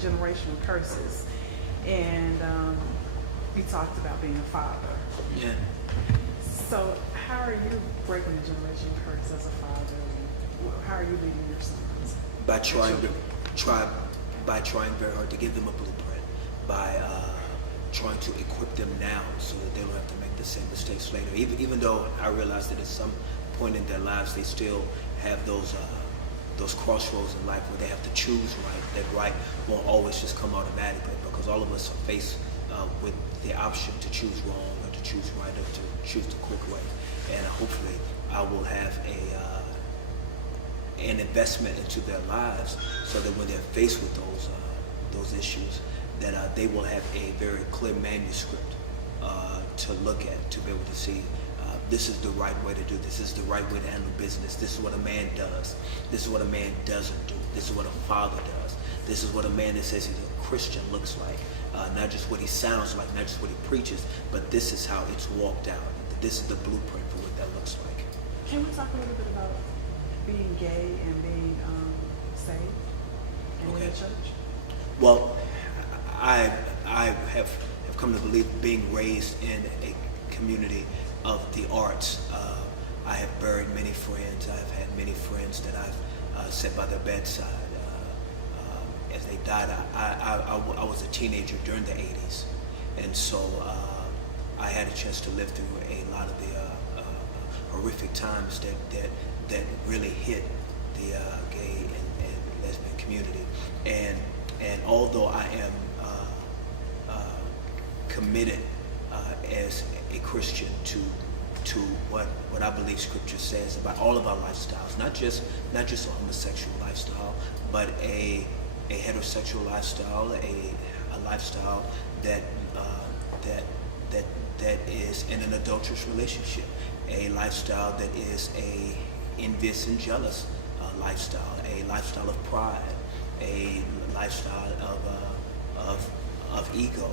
generational curses. And you talked about being a father. Yeah. So how are you breaking the generational curse as a father? How are you leading your sons? By trying very hard to give them a blueprint, by trying to equip them now so that they don't have to make the same mistakes later. Even though I realize that at some point in their lives they still have those crossroads in life where they have to choose right. That right won't always just come automatically, because all of us are faced with the option to choose wrong or to choose right or to choose the quick way. And hopefully I will have an investment into their lives so that when they're faced with those issues, that they will have a very clear manuscript to look at, to be able to see this is the right way to do this. This is the right way to handle business. This is what a man does. This is what a man doesn't do. This is what a father does. This is what a man that says he's a Christian looks like. Not just what he sounds like, not just what he preaches, but this is how it's walked out. This is the blueprint for what that looks like. Can we talk a little bit about being gay and being saved in the church? Well, I have come to believe, being raised in a community of the arts, I have buried many friends. I've had many friends that I've sat by their bedside as they died. I was a teenager during the 80s, and so I had a chance to live through a lot of the horrific times that really hit the gay and lesbian community. And although I am committed as a Christian to what I believe Scripture says about all of our lifestyles, not just a homosexual lifestyle, but a heterosexual lifestyle, a lifestyle that is in an adulterous relationship, a lifestyle that is a envious and jealous lifestyle, a lifestyle of pride, a lifestyle of ego,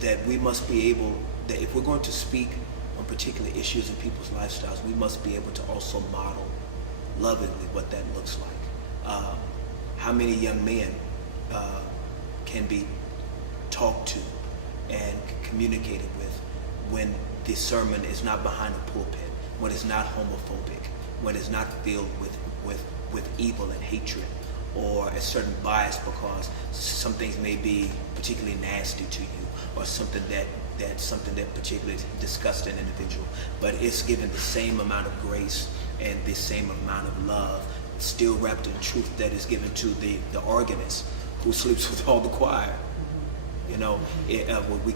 that we must be able, that if we're going to speak on particular issues in people's lifestyles, we must be able to also model lovingly what that looks like. How many young men can be talked to and communicated with when the sermon is not behind a pulpit, when it's not homophobic, when it's not filled with evil and hatred, or a certain bias because some things may be particularly nasty to you, or something that particularly disgusts an individual, but it's given the same amount of grace and the same amount of love, still wrapped in truth, that is given to the organist who sleeps with all the choir. You know, we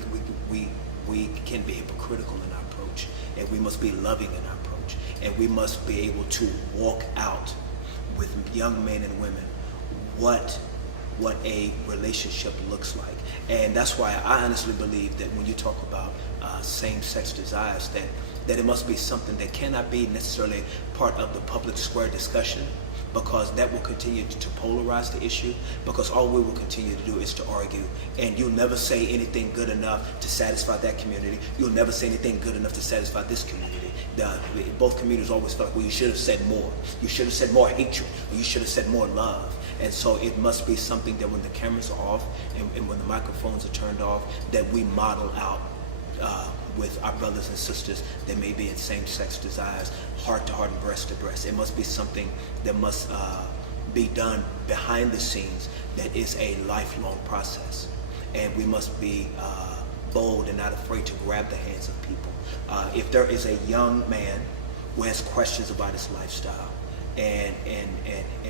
can be hypocritical in our approach, and we must be loving in our approach, and we must be able to walk out with young men and women what a relationship looks like. And that's why I honestly believe that when you talk about same-sex desires, that it must be something that cannot be necessarily part of the public square discussion, because that will continue to polarize the issue, because all we will continue to do is to argue, and you'll never say anything good enough to satisfy that community. You'll never say anything good enough to satisfy this community. Both communities always felt like, well, you should have said more. You should have said more hatred, or you should have said more love. And so it must be something that when the cameras are off and when the microphones are turned off, that we model out with our brothers and sisters that may be in same-sex desires, heart to heart and breast to breast. It must be something that must be done behind the scenes, that is a lifelong process. And we must be bold and not afraid to grab the hands of people. If there is a young man who has questions about his lifestyle, and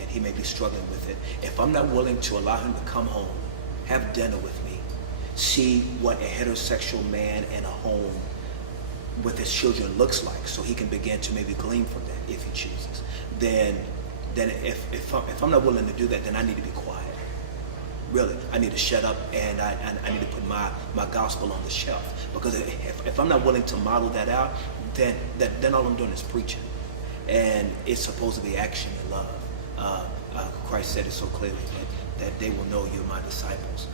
he may be struggling with it, if I'm not willing to allow him to come home, have dinner with me, see what a heterosexual man in a home with his children looks like, so he can begin to maybe glean from that if he chooses, then if I'm not willing to do that, then I need to be quiet. Really, I need to shut up, and I need to put my gospel on the shelf, because if I'm not willing to model that out, then all I'm doing is preaching. And it's supposed to be action and love. Christ said it so clearly that they will know you're my disciples